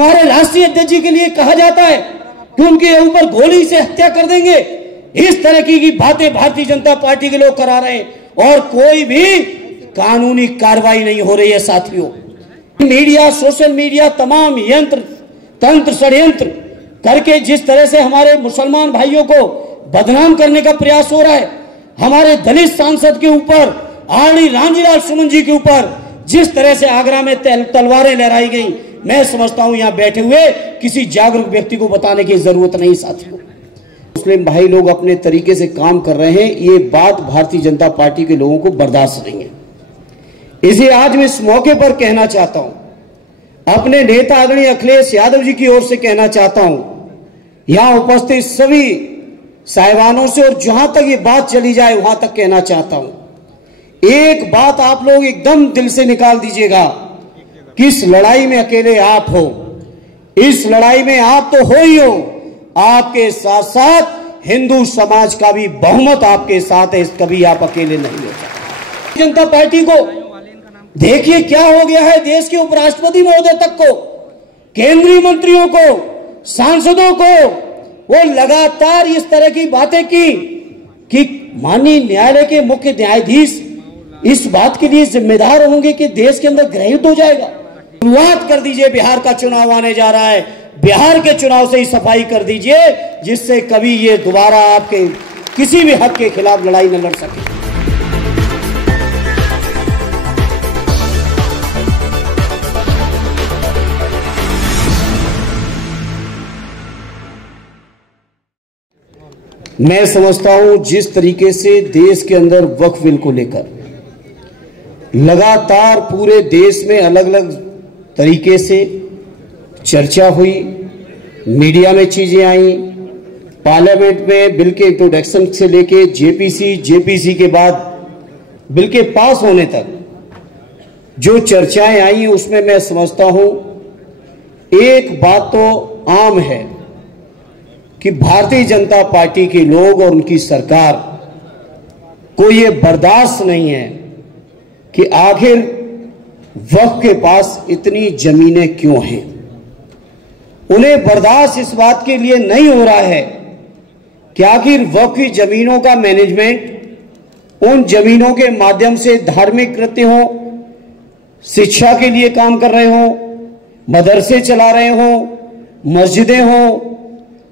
हमारे राष्ट्रीय अध्यक्ष जी के लिए कहा जाता है कि उनके ऊपर गोली से हत्या कर देंगे। इस तरह की बातें भारतीय जनता पार्टी के लोग करा रहे हैं और कोई भी कानूनी कार्रवाई नहीं हो रही है। साथियों, मीडिया, सोशल मीडिया, तमाम यंत्र तंत्र षड्यंत्र करके जिस तरह से हमारे मुसलमान भाइयों को बदनाम करने का प्रयास हो रहा है, हमारे दलित सांसद के ऊपर, आरडी रामजीलाल सुमन जी के ऊपर जिस तरह से आगरा में तलवारें लहराई गई, मैं समझता हूं यहां बैठे हुए किसी जागरूक व्यक्ति को बताने की जरूरत नहीं। साथियों, मुस्लिम भाई लोग अपने तरीके से काम कर रहे हैं, ये बात भारतीय जनता पार्टी के लोगों को बर्दाश्त नहीं है। इसे आज मैं इस मौके पर कहना चाहता हूं, अपने नेता आदरणीय अखिलेश यादव जी की ओर से कहना चाहता हूं, यहां उपस्थित सभी साहिबानों से, और जहां तक ये बात चली जाए वहां तक कहना चाहता हूं, एक बात आप लोग एकदम दिल से निकाल दीजिएगा कि इस लड़ाई में अकेले आप हो। इस लड़ाई में आप तो हो ही हो, आपके साथ साथ हिंदू समाज का भी बहुमत आपके साथ है, कभी आप अकेले नहीं हो सकते। जनता पार्टी को देखिए क्या हो गया है, देश के उपराष्ट्रपति महोदय तक को, केंद्रीय मंत्रियों को, सांसदों को, वो लगातार इस तरह की बातें की कि माननीय न्यायालय के मुख्य न्यायाधीश इस बात के लिए जिम्मेदार होंगे कि देश के अंदर गृह युद्ध हो जाएगा। शुरुआत कर दीजिए, बिहार का चुनाव आने जा रहा है, बिहार के चुनाव से ही सफाई कर दीजिए, जिससे कभी ये दोबारा आपके किसी भी हक के खिलाफ लड़ाई न लड़ सके। मैं समझता हूं जिस तरीके से देश के अंदर वक्फ बिल को लेकर लगातार पूरे देश में अलग अलग तरीके से चर्चा हुई, मीडिया में चीजें आई, पार्लियामेंट में बिल के इंट्रोडक्शन से लेके जेपीसी के बाद बिल के पास होने तक जो चर्चाएं आई, उसमें मैं समझता हूं एक बात तो आम है कि भारतीय जनता पार्टी के लोग और उनकी सरकार को ये बर्दाश्त नहीं है कि आखिर वक्फ के पास इतनी जमीनें क्यों हैं। उन्हें बर्दाश्त इस बात के लिए नहीं हो रहा है कि आखिर वक्फ की जमीनों का मैनेजमेंट उन जमीनों के माध्यम से धार्मिक कृत्य हो, शिक्षा के लिए काम कर रहे हो, मदरसे चला रहे हो, मस्जिदें हो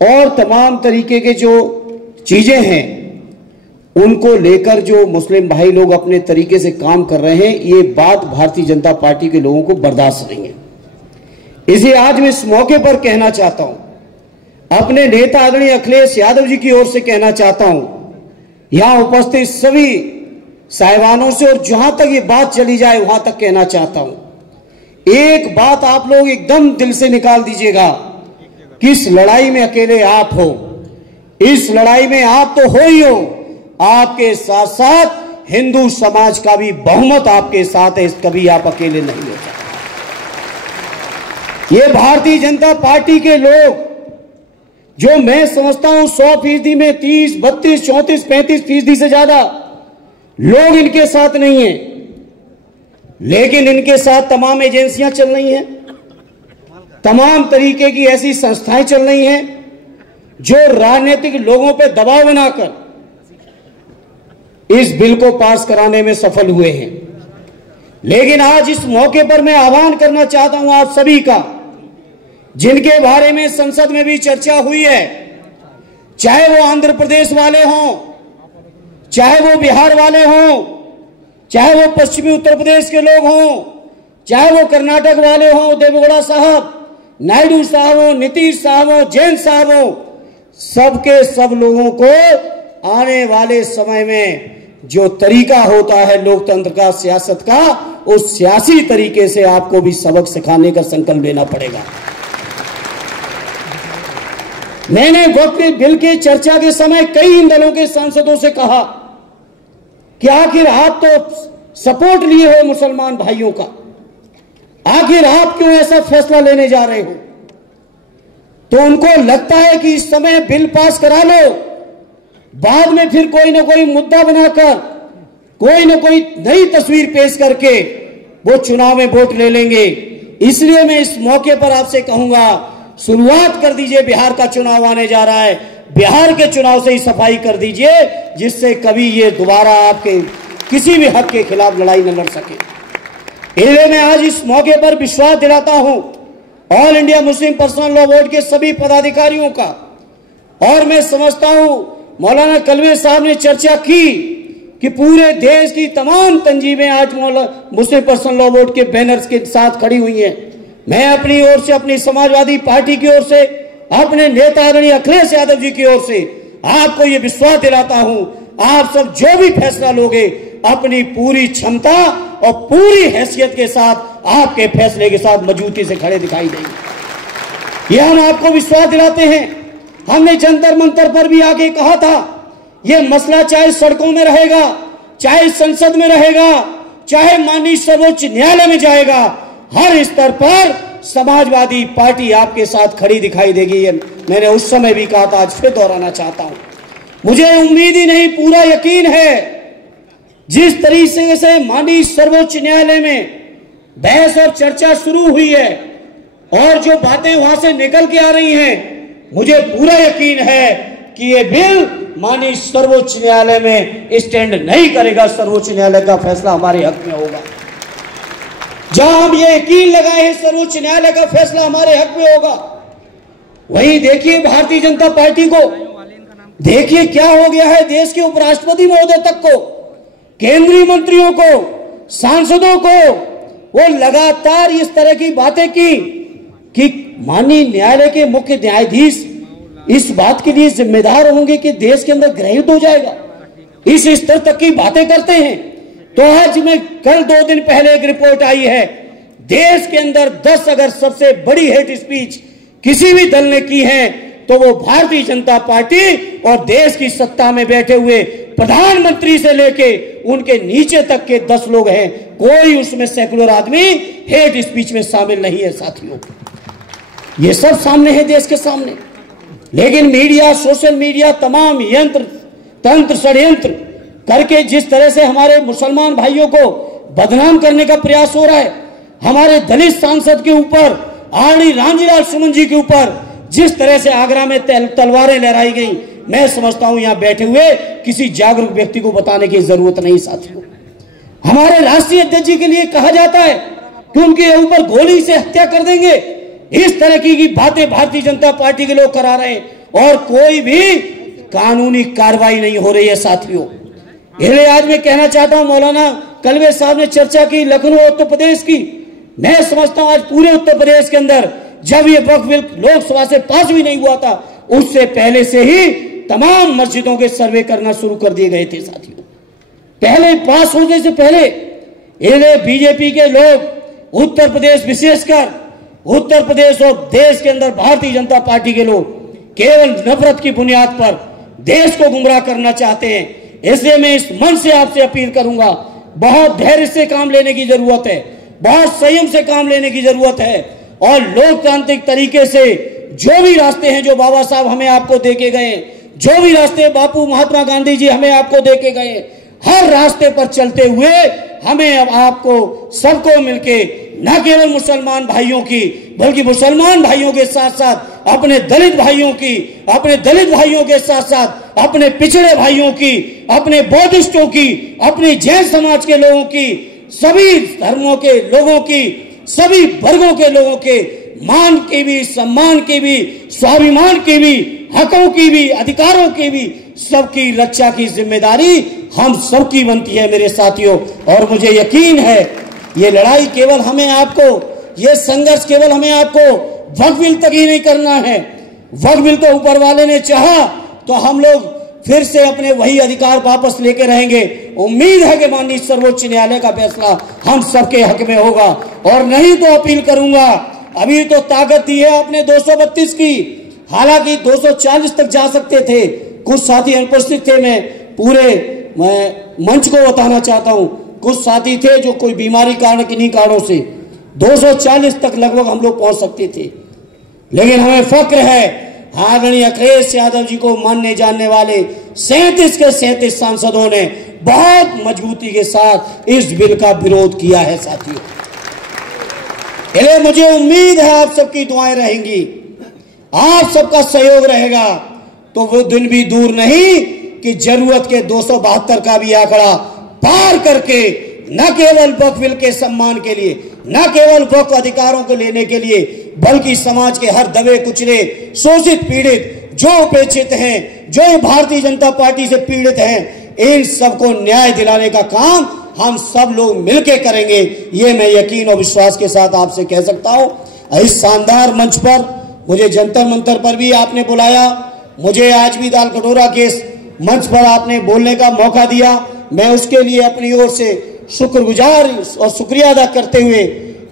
और तमाम तरीके के जो चीजें हैं, उनको लेकर जो मुस्लिम भाई लोग अपने तरीके से काम कर रहे हैं, ये बात भारतीय जनता पार्टी के लोगों को बर्दाश्त नहीं है। इसे आज मैं इस मौके पर कहना चाहता हूं, अपने नेता आदरणीय अखिलेश यादव जी की ओर से कहना चाहता हूं, यहां उपस्थित सभी साहिबानों से, और जहां तक ये बात चली जाए वहां तक कहना चाहता हूं, एक बात आप लोग एकदम दिल से निकाल दीजिएगा कि इस लड़ाई में अकेले आप हो। इस लड़ाई में आप तो हो ही हो, आपके साथ साथ हिंदू समाज का भी बहुमत आपके साथ है, कभी आप अकेले नहीं हो सकते। ये भारतीय जनता पार्टी के लोग जो मैं समझता हूं 100% में 30, 32, 34, 35% से ज्यादा लोग इनके साथ नहीं हैं, लेकिन इनके साथ तमाम एजेंसियां चल रही हैं, तमाम तरीके की ऐसी संस्थाएं चल रही हैं जो राजनीतिक लोगों पर दबाव बनाकर इस बिल को पास कराने में सफल हुए हैं। लेकिन आज इस मौके पर मैं आह्वान करना चाहता हूं आप सभी का, जिनके बारे में संसद में भी चर्चा हुई है, चाहे वो आंध्र प्रदेश वाले हों, चाहे वो बिहार वाले हों, चाहे वो पश्चिमी उत्तर प्रदेश के लोग हों, चाहे वो कर्नाटक वाले हों, देवेगौड़ा साहब, नायडू साहब हो, नीतीश साहब हो, जैन साहब हो, सबके सब लोगों को आने वाले समय में जो तरीका होता है लोकतंत्र का, सियासत का, उस सियासी तरीके से आपको भी सबक सिखाने का संकल्प लेना पड़ेगा। मैंने वक्फ बिल के चर्चा के समय कई इन दलों के सांसदों से कहा कि आखिर आप तो सपोर्ट लिए हो मुसलमान भाइयों का, आखिर आप क्यों ऐसा फैसला लेने जा रहे हो? तो उनको लगता है कि इस समय बिल पास करा लो, बाद में फिर कोई ना कोई मुद्दा बनाकर, कोई ना कोई नई तस्वीर पेश करके वो चुनाव में वोट ले लेंगे। इसलिए मैं इस मौके पर आपसे कहूंगा, शुरुआत कर दीजिए। बिहार का चुनाव आने जा रहा है, बिहार के चुनाव से ही सफाई कर दीजिए, जिससे कभी ये दोबारा आपके किसी भी हक के खिलाफ लड़ाई न लड़ सके। इसलिए मैं आज इस मौके पर विश्वास दिलाता हूं all India Muslim personal law board के सभी पदाधिकारियों का, और मैं समझता हूं मौलाना कलवे साहब ने चर्चा की कि पूरे देश की तमाम तंजीमें आज मुस्लिम पर्सनल लॉ बोर्ड के बैनर्स के साथ खड़ी हुई हैं। मैं अपनी ओर से, अपनी समाजवादी पार्टी की ओर से, अपने नेता आदरणीय अखिलेश यादव जी की ओर से आपको ये विश्वास दिलाता हूं, आप सब जो भी फैसला लोगे अपनी पूरी क्षमता और पूरी हैसियत के साथ आपके फैसले के साथ मजबूती से खड़े दिखाई देंगे। यह हम आपको विश्वास दिलाते हैं। हमने जंतर मंतर पर भी आगे कहा था, यह मसला चाहे सड़कों में रहेगा, चाहे संसद में रहेगा, चाहे माननीय सर्वोच्च न्यायालय में जाएगा, हर स्तर पर समाजवादी पार्टी आपके साथ खड़ी दिखाई देगी। ये मैंने उस समय भी कहा था, आज फिर दोहराना चाहता हूं। मुझे उम्मीद ही नहीं, पूरा यकीन है, जिस तरीके से माननीय सर्वोच्च न्यायालय में बहस और चर्चा शुरू हुई है और जो बातें वहां से निकल के आ रही हैं, मुझे पूरा यकीन है कि ये बिल माननीय सर्वोच्च न्यायालय में स्टैंड नहीं करेगा। सर्वोच्च न्यायालय का फैसला हमारे हक में होगा। जहां हम ये यकीन लगाए हैं सर्वोच्च न्यायालय का फैसला हमारे हक में होगा, वहीं देखिए भारतीय जनता पार्टी को, देखिए क्या हो गया है देश के उपराष्ट्रपति महोदय तक को, केंद्रीय मंत्रियों को, सांसदों को, वो लगातार इस तरह की बातें की कि माननीय न्यायालय के मुख्य न्यायाधीश इस बात के लिए जिम्मेदार होंगे कि देश के अंदर गृहयुद्ध हो जाएगा, इस स्तर तक की बातें करते हैं। तो आज में कल 2 दिन पहले एक रिपोर्ट आई है, देश के अंदर 10 अगर सबसे बड़ी हेट स्पीच किसी भी दल ने की है तो वो भारतीय जनता पार्टी और देश की सत्ता में बैठे हुए प्रधानमंत्री से लेके उनके नीचे तक के 10 लोग हैं। कोई उसमें सेकुलर आदमी हेट स्पीच में शामिल नहीं है साथियों। ये सब सामने है देश के सामने, लेकिन मीडिया, सोशल मीडिया तमाम यंत्र तंत्र षड्यंत्र करके जिस तरह से हमारे मुसलमान भाइयों को बदनाम करने का प्रयास हो रहा है, हमारे दलित सांसद के ऊपर, आरडी रामजीलाल सुमन जी के ऊपर जिस तरह से आगरा में तलवारें लहराई गई, मैं समझता हूं यहां बैठे हुए किसी जागरूक व्यक्ति को बताने की जरूरत नहीं साथियों। हमारे राष्ट्रीय अध्यक्ष जी के लिए कहा जाता है कि उनके ऊपर गोली से हत्या कर देंगे। इस तरह की बातें भारतीय जनता पार्टी के लोग करा रहे हैं और कोई भी कानूनी कार्रवाई नहीं हो रही है साथियों। इसलिए आज मैं कहना चाहता हूं, मौलाना कलवे साहब ने चर्चा की लखनऊ उत्तर प्रदेश की। मैं समझता हूं आज पूरे उत्तर प्रदेश के अंदर जब ये वक्फ बिल लोकसभा से पास भी नहीं हुआ था, उससे पहले से ही तमाम मस्जिदों के सर्वे करना शुरू कर दिए गए थे साथियों। पहले पास होने से पहले ये बीजेपी के लोग, उत्तर प्रदेश विशेषकर उत्तर प्रदेश और देश के अंदर भारतीय जनता पार्टी के लोग केवल नफरत की बुनियाद पर देश को गुमराह करना चाहते हैं। इसलिए मैं इस मंच से आपसे अपील करूंगा, बहुत धैर्य से काम लेने की जरूरत है, बहुत संयम से काम लेने की जरूरत है और लोकतांत्रिक तरीके से जो भी रास्ते हैं जो बाबा साहब हमें आपको देके गए, जो भी रास्ते बापू महात्मा गांधी जी हमें आपको देके गए, हर रास्ते पर चलते हुए हमें अब आपको सबको मिलके न केवल मुसलमान भाइयों की बल्कि मुसलमान भाइयों के साथ साथ अपने दलित भाइयों की, अपने दलित भाइयों के साथ साथ अपने पिछड़े भाइयों की, अपने बौद्धिस्टों की, अपने जैन समाज के लोगों की, सभी धर्मों के लोगों की, सभी वर्गों के लोगों के मान की भी, सम्मान की भी, स्वाभिमान की भी, हकों की भी, अधिकारों की भी, सबकी रक्षा की जिम्मेदारी हम सबकी बनती है मेरे साथियों। और मुझे यकीन है ये लड़ाई केवल हमें आपको, ये संघर्ष केवल हमें आपको वक्फ बिल तक ही नहीं करना है। वक्फ बिल तो ऊपर वाले ने चाहा तो हम लोग फिर से अपने वही अधिकार वापस लेके रहेंगे। उम्मीद है कि माननीय सर्वोच्च न्यायालय का फैसला हम सबके हक में होगा। और नहीं तो अपील करूंगा, अभी तो ताकत दी है आपने 232 की, हालांकि 240 तक जा सकते थे, कुछ साथी अनुपस्थित थे। मैं पूरे मंच को बताना चाहता हूं, कुछ साथी थे जो कोई बीमारी कारण किन्हीं कारणों से 240 तक लगभग हम लोग पहुंच सकते थे, लेकिन हमें फक्र है आदरणीय अखिलेश यादव जी को मानने जानने वाले 37 के 37 सांसदों ने बहुत मजबूती के साथ इस बिल का विरोध किया है साथियों। इसलिए मुझे उम्मीद है आप सबकी दुआएं रहेंगी, आप सबका सहयोग रहेगा, तो वो दिन भी दूर नहीं कि जरूरत के 272 का भी आंकड़ा पार करके न केवल वक्फ के सम्मान के लिए, न केवल वक्फ अधिकारों को लेने के लिए, बल्कि समाज के हर दबे कुचले, शोषित पीड़ित, जो उपेक्षित हैं, जो भारतीय जनता पार्टी से पीड़ित हैं, इन सबको न्याय दिलाने का काम हम सब लोग मिलकर करेंगे। ये मैं यकीन और विश्वास के साथ आपसे कह सकता हूं। इस शानदार मंच पर मुझे जंतर मंतर पर भी आपने बुलाया, मुझे आज भी दाल कटोरा के मंच पर आपने बोलने का मौका दिया, मैं उसके लिए अपनी ओर से शुक्रगुजार और शुक्रिया अदा करते हुए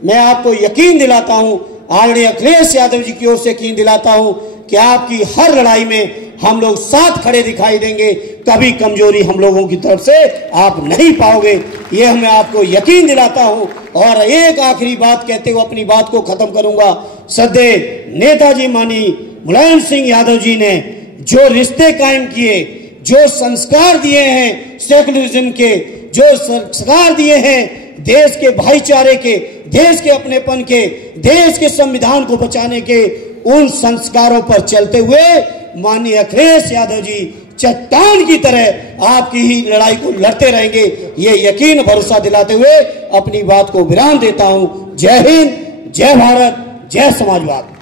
मैं आपको यकीन दिलाता हूं, आदरणीय अखिलेश यादव जी की ओर से यकीन दिलाता हूं कि आपकी हर लड़ाई में हम लोग साथ खड़े दिखाई देंगे, कभी कमजोरी हम लोगों की तरफ से आप नहीं पाओगे, ये मैं आपको यकीन दिलाता हूं। और एक आखिरी बात कहते हुए अपनी बात को खत्म करूंगा। सदैव नेताजी माननीय मुलायम सिंह यादव जी ने जो रिश्ते कायम किए, जो संस्कार दिए हैं सेकुलरिज्म के, जो संस्कार दिए हैं देश के भाईचारे के, देश के अपनेपन के, देश के संविधान को बचाने के, उन संस्कारों पर चलते हुए माननीय अखिलेश यादव जी चट्टान की तरह आपकी ही लड़ाई को लड़ते रहेंगे, ये यकीन भरोसा दिलाते हुए अपनी बात को विराम देता हूं। जय हिंद, जय भारत, जय समाजवाद।